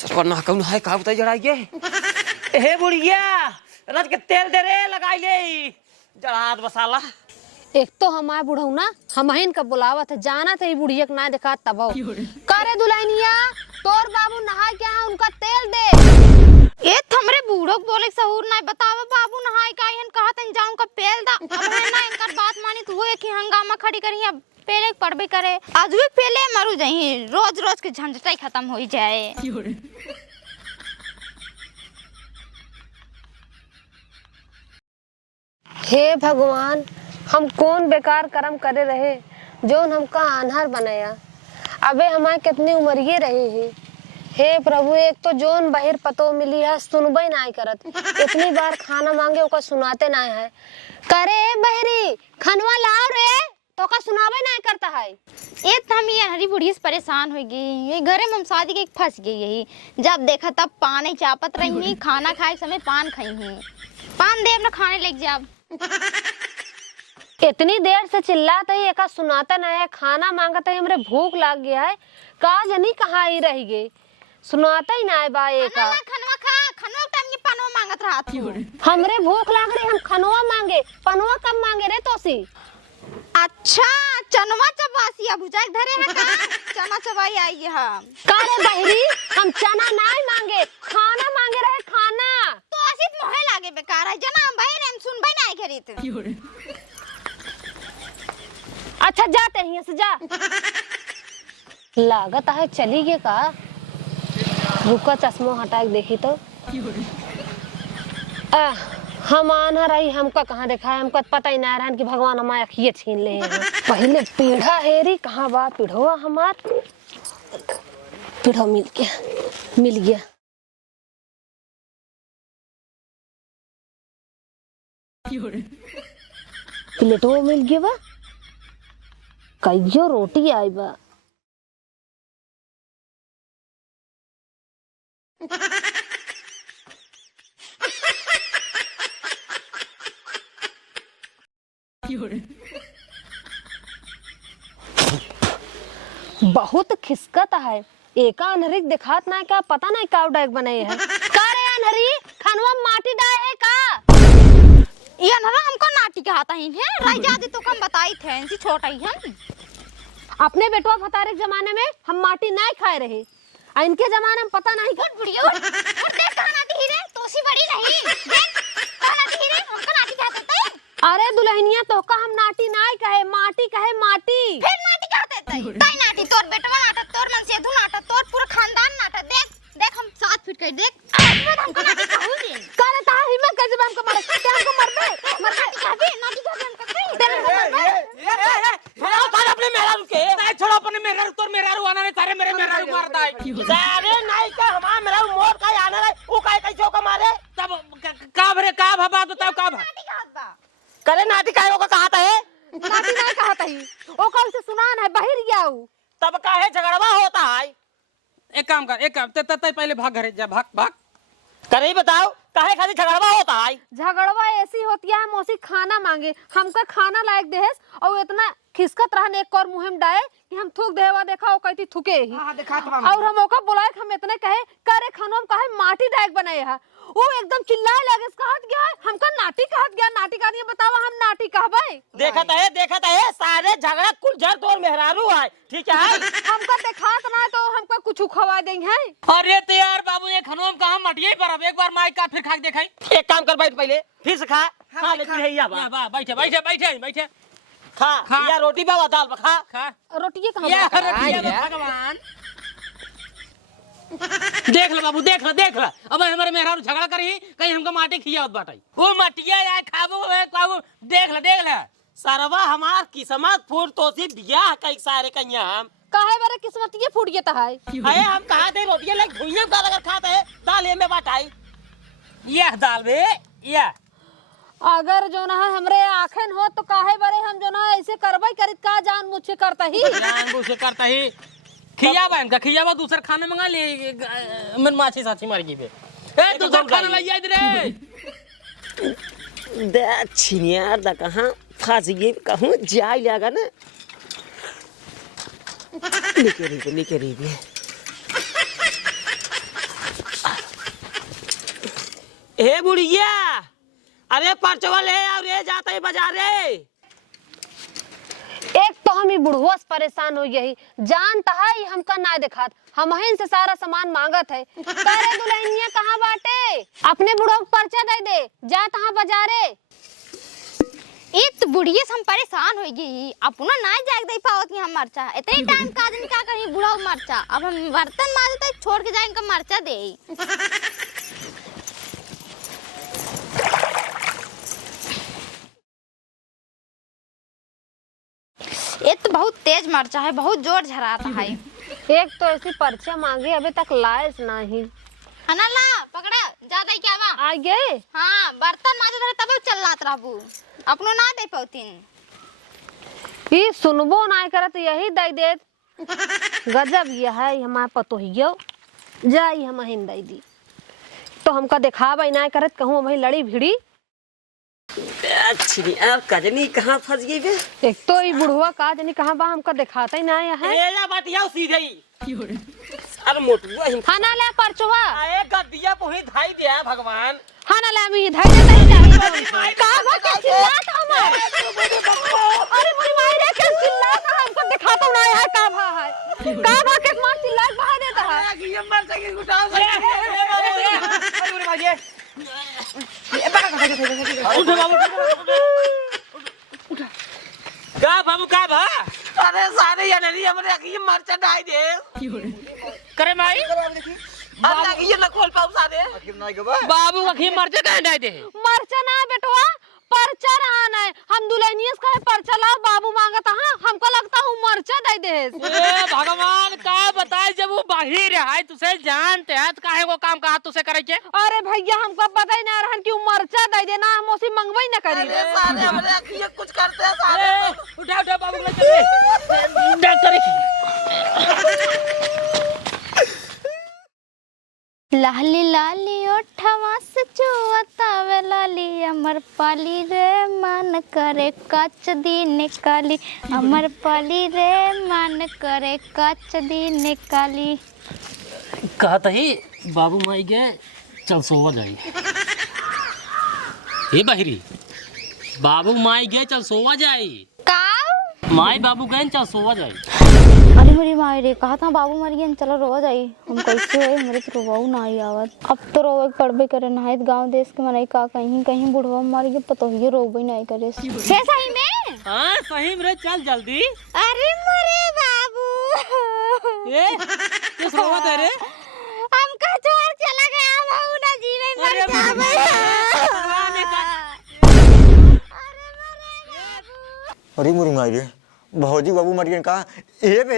सरवना कौन है का बता जड़ाइए हे बुढ़िया रज के तेल दे रे लगाई ले जड़ा मसाला। एक तो हमारे बुढ़ऊ ना हम इनका बुलावा था जाना था बुढ़िया के ना देखा तब करे दुल्हनिया तोर बाबू नहाए क्या है उनका तेल दे ए हमरे बूढ़ो बोले सहूर नहीं बतावा बाबू नहाए का हन कहा तन जाऊं का पेल दा अब है ना इनकर बात मानी तो हुए कि हंगामा खड़ी करी अब पेले पड़बे करे आज भी पेले मरू जाई रोज रोज के झंझट खत्म हो जाए। हे भगवान हम कौन बेकार कर्म करे रहे जोन हमका आन्हर बनाया अबे हमारे कितनी उम्र रहे हैं। हे प्रभु एक तो जोन बहिर पतो मिली है सुनबे नहीं करत इतनी बार खाना मांगे ओका सुनाते नहीं है करे बहरी खनवा लाओ रे तो का सुनावे नहीं करता है। ये हम ये हरी बुढ़ी से परेशान हो गई ये घरे में हम शादी के फंस गई यही जब देखा तब पानी चापत रही खाना खाए समय पान खाई पान दे अपना खाने लग जाब इतनी देर से चिल्लाता ही एका सुनाता नहीं है खाना मांगता है हमरे भूख लग गया है का जनी कहाँ ही रह गई सुनाता ही ना बा एका खनवा खा खनवा टाइम में पनवा मांगत रहा था हमरे भूख लग रही हम खनवा मांगे पनवा कब मांगे रे तोसी अच्छा चनवा चबासी अब बुझाई धरे है का चना चबाई आई है हम कारे बहरी हम चना नहीं मांगे खाना मांगे रहे खाना तो आसित मोहे लागे बेकार है जना हम बहरे हम सुनबे नहीं करी थे। अच्छा जाते हैं से जा लागत है चली गए का रुका चश्मा हटा के देखी तो हम आना रही हमका कहाँ देखा है हमका पता ही नहीं रहा कि भगवान हमारे अखिए छीन ले हैं। पहले पीढ़ा हेरी कहाँ बा पीढ़वा हमार पीढ़ा मिल गया प्लेटो मिल गया बा कईयो रोटी आई बा बहुत खिसकत है एका अनहरी दिखात ना का पता नहीं का डायक बने है का रे अनहरी खनवा माटी डाय है का ये अनहरा हमको नाटी का आता ही है रह जाती तो कम बताई थे इनसी छोटा ही हम अपने बेटवा फतारे के जमाने में हम माटी नहीं खाए रहे आ इनके जमाने में पता नहीं घट बुढ़िया और देख कहां नाटी हीरे तोसी बड़ी नहीं देख कहां नाटी हीरे हमको नाटी कहते थे अरे दुल्हनिया तो का हम नाटी नहीं कहे माटी फिर नाटी कहते थे ताई नाटी तोर बेटवा नाटा तोर मन से धु नाटा तोर पूरा खानदान नाटा देख हम 7 फीट कर देख हमको नाटी कहूंगी करे ता हिम्मत कैसे हमको मारे ते हमको मर नाटी कहबे हम कहते ते छोड़ो तारे अपने मेहरारू के नहीं छोड़ो अपने मेहरारू तोर मेहरारू आना नहीं तारे मेरे मेहरारू मारता है अरे नहीं का हमारा मेहरारू मोर का आना है वो काहे कैसे को मारे तब का भरे का भबा बताओ का भा नाटी कहत बा करे नाटी काहे को कहता है नाटी नहीं कहता ही ओ कल से सुनान है बाहर गयाऊ तब काहे झगड़वा होता है। एक काम कर एक काम ते पहले भाग घरे जा भाग करे बताओ काहे खाली झगड़वा होता है। झगड़वा ऐसी होती है मौसी खाना मांगे हमका खाना लायक देहस और इतना खिसकत रहन एक और मुंह में डाले कि हम थूक देवा देखा ओ कहती थूके ही हां दिखात बा और हम ओका बुलाए हम इतने कहे करे खानों में काहे माटी डायक बनाए है वो एकदम चिल्लाए लगे कहत गया हमका नाटी कहत गया नाटी का नहीं बतावा हम नाटी कहबे देखत है सारे झगड़ा कुल जर तोर मेहरारू है ठीक है हमका देखात ना तो हमका कुछ खवा देंगे है। अरे तो यार बाबू ये खनोम का हम मटिए पर एक बार माइक का फिर खा के दिखाई एक काम कर बैठ पहले फिर से खा ले है या बा बैठे खा या रोटी बा दाल बा खा रोटी कहां भगवान देख लो बाबू देख लो अब हमारे मेहरारू झगड़ा करी कहीं हमको माटी खियावत बाटाई वो मटिया यार खाबो देख ले सरवा हमार किस्मत फूट तोसी बियाह कई सारे कन्या हम काहे बारे किस्मत ये फूट गया है अरे हम कहा दे रोटियां लाइक भुइयां दाल अगर खाते है दाल में बाटाई यह दाल बे यह अगर जो ना हमरे आखन हो तो काहे बारे हम जो ना ऐसे करबई करित का जान मुझे करता ही खियाबा इनका खियाबा दूसरा खाना मंगा ले मन माछी साथी मार गई बे ए दूसरा खाना लाई आई रे दे छिनियार दा कहां फंस गई कहूं जाई लगा ना लेके रही हे बुढ़िया, अरे परचवा ले और ये जाता ही बाजारे। एक तो हम ही बुढ़वा से परेशान हो यही जानता है ये हमका ना दिखात हम से सारा सामान मांगत है। करे दुल्हनिया कहाँ बाटे अपने बुढ़वा को पर्चा दे दे जा तहाँ बाजारे। एक तो बुढ़िया से हम परेशान हो गई अपनो ना जाग दे पावत हम मरचा इतने टाइम का आदमी क्या करी बुढ़ा मरचा अब हम बर्तन मांजते छोड़ के जाए इनका मरचा दे। ये तो बहुत तेज मरचा है बहुत जोर झराता है। एक तो ऐसी पर्चा मांगे अभी तक लायस नहीं है ना ला पकड़ा ज्यादा क्या बा आ गए। हाँ बर्तन मांजे रहे तब चल रहा रहबू अपनो ना दे पाउतीन ये सुनबो ना करत यही दई दे गजब यह है हमार पतोहियो जाई हम हिन दई दी तो हमका दिखावा ना करत कहूँ वही लड़ी भिड़ी। अच्छी अब कजनी कहाँ फंस गई बे? एक तो ये बुढ़वा का जनी कहाँ बा हमका दिखाता ही ना है। ए जा बाटिया सीधे ही। अरे मोटुआ ही खाना ले परचवा आए गद्दिया पोही धाई दिया भगवान। खाना ले अभी इधर जाता ही जाए का भा के चिल्लाता हमार। अरे मेरी माई रे के चिल्लाता हमको दिखाता ना है का भा है का भा के मां चिल्ला बहा देता है। ये मर जाएगी उठाओ अरे भाई ये उठ बाबू उठ का बाबू का भा अरे सारे या नहीं हमरे की मरचा डाई दे करे माई अल्लाह की ये न खोल पाऊ सारे आखिर नहीं गवा बाबू आखिर मरचा का डाई दे मरचा ना बेटवा पर्चा रहना है हम दुल्हनिया से कहे पर्चा लाओ बाबू मांगता हां हमको लगता हूं मरचा दे दे। ए भगवान का बताए जब वो बाहर है तुसे जानते हैं तो काहे को काम कहा तुसे करे के। अरे भैया हमको पता ही ना रहन कि मरचा दे देना हम उसी मंगवाई ना करी। अरे सारे हमरे आखिर कुछ करते हैं सारे उठा उठा बाबू ले चले डॉक्टर लाली लाली ओठवा से चुआतावे लाली अमर पाली रे मन करे कच दी निकाली अमर पाली रे मन करे कच दी निकाली। कहत ही बाबू माई के चल सोवा जाई हे बहिरी बाबू माई के चल सोवा जाई का माई बाबू गए चल सोवा जाई। अरे मेरी माई रे कहा था बाबू मर गए चलो रोवा जाई हम कैसे होए हमरे तो रोवाऊ ना आई आवत अब तो रोवे पड़बे करे ना गांव देश के मनई का कहीं कहीं बुढ़वा मर गए पतोहिए रोवे नहीं करे से सही में। हां सही में चल जल्दी। अरे मरे बाबू ए किस रोवा दे रे हम का छोड़ चला गया बाबू ना जीवे मर जावे। अरे मुरी माई रे भौजी बाबू मर गए का ए बे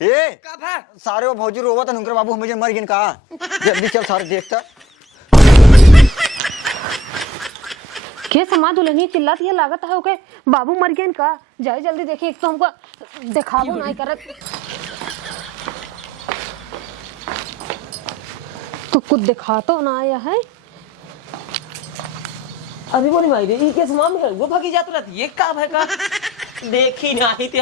ए कब है सारे वो भौजी रोवत है उनके बाबू मुझे मर गए का जल्दी चल सारे देखता के समाज दुल्हनी चिल्लाती है लागत है ओके बाबू मर गए का जाए जल्दी देखिए एक तो हमको दिखावो ना करत तो कुछ दिखा तो ना आया है। अभी बोली माई रे ये के समान में वो भागी जात रहती ये का है का देखी नहीं ते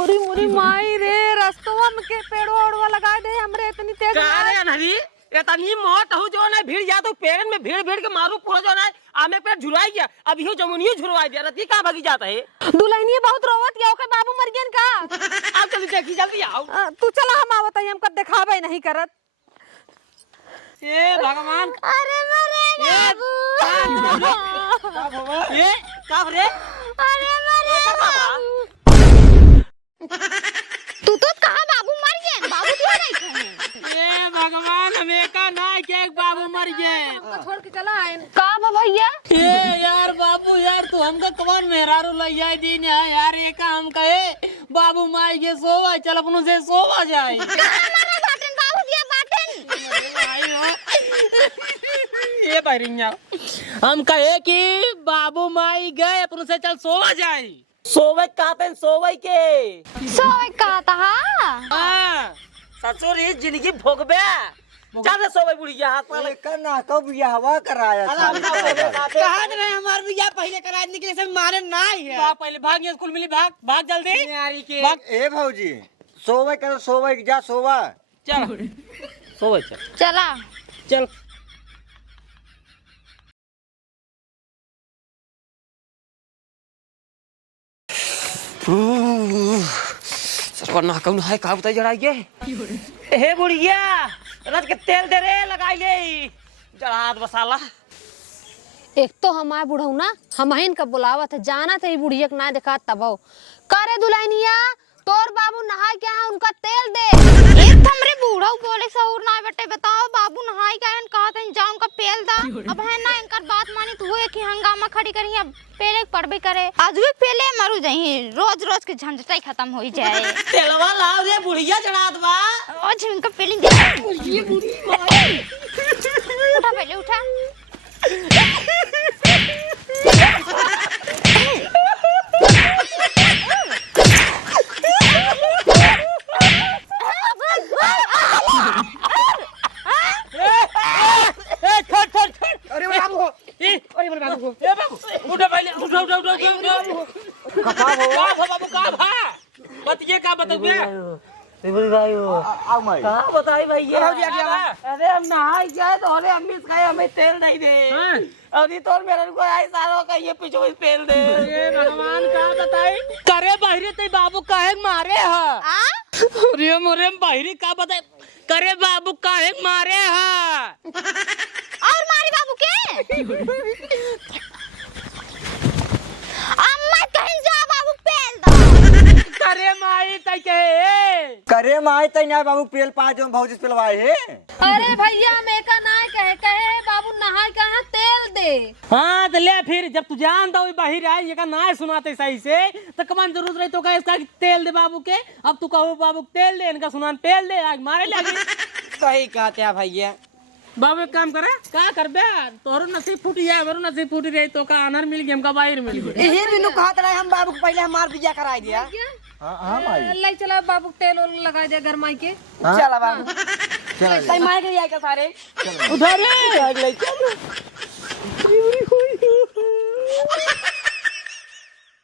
ओरी मोरी माई रे रस्तवा में के पेड़ो ओड़वा लगा दे हमरे इतनी तेज का रे अनहरी इतनी मौत हो जो ना भीड़ जा तो पेड़न में भीड़ भीड़ के मारू पूरा जो ना आमे पेड़ झुराई गया अब यो जमुनियो झुरवाई दिया रहती का भागी जाता है। दुल्हनी बहुत रोवत गया ओके बाबू मर गए का आप जल्दी देखी जल्दी आओ तू चला हम आवत है हमको दिखावे नहीं करत। ए भगवान अरे मरे बाबू ये का रे अरे मरे बाबू तू तो कहा बाबू मर गए बाबू क्यों नहीं थे। ए भगवान हमें का ना के एक बाबू मर गए छोड़ के चला आए का भैया ए यार बाबू यार तू हमका कौन मेहरारू लइया दिन है यार ये का हम कहे बाबू माई के सोवा चल अपनों से सोवा जाए बाटन बाबू दिया बाटन ये बहरिया हम कहे कि बाबू माई गए अपन से चल सोवा जाए सोवे का पेन सोवे के सोए का था हां ससुर ये जिंदगी भोगबे चल सोवे बुढ़िया हाथ में करना कब ये हवा कराया कहां रे हमार बिया पहले करा निकले से मारे ना है भाग पहले भाग ये स्कूल मिली भाग भाग जल्दी यारी के भाग ए भौजी सोवे कर सोवे जा सोवा चल सोवे चल चला चल सरवना कौन है का बताई जड़ाइए हे बुढ़िया रज के तेल दे रे लगाई ले जड़ा मसाला। एक तो हमारे बुढ़ऊ ना हमहिन का बुलावत है जाना था बुढ़िया के ना देखा तब करे दुल्हनिया तोर बाबू नहाय के यहाँ उनका तेल दे। एक हमरे बूढ़ा बोले सऊर ना बेटे बताओ बाबू नहाई का हन कहा था जाऊं का पेल दा अब है ना इनकर बात मानी तो हुए कि हंगामा खड़ी करी अब पेले पड़बे करे आज भी पेले मरू जाई रोज रोज के झंझट ही खत्म हो जाए। तेलवा लाओ रे बुढ़िया जड़ा दवा ओ झिमका पेली दे ये बूढ़ी माई उठा पहले उठा बताई भैया अरे हम नहाई जाए तो अरे अम्मी खाए हमें तेल नहीं दे अरे तो मेरे को आई सालों का ये पीछे तेल दे भगवान का बताई करे बहरे ते बाबू काहे मारे है अरे मोरे बहरी का बताई करे बाबू काहे मारे है और मारी बाबू के अम्मा कहीं जा बाबू पेल दो करे माई तई के करे माई तई ना बाबू पेल पा जो भौजी पेलवाए है। अरे भैया मैं का ना कहे बाबू नहाय के यहाँ तेल दे। हाँ तो ले फिर जब तू जान दो बाहर आई ये का ना सुनाते सही से तो कमान जरूरत रही तो का इसका तेल दे बाबू के अब तू कहो बाबू तेल दे इनका सुनान तेल दे आज मारे लगे सही कहते हैं भैया बाबू एक काम करे का करबे तोरो नसीब फूटी है मेरो नसीब फूटी रही तो का अनर मिल गया हमका बाहर मिल गया यही बिनु कहत रहे हम बाबू को पहले हमार बिया कराई दिया। हां माई ले चला बाबू तेल लगा दे गरमाई के चला बाबू तई मार के आई का सारे उधर ले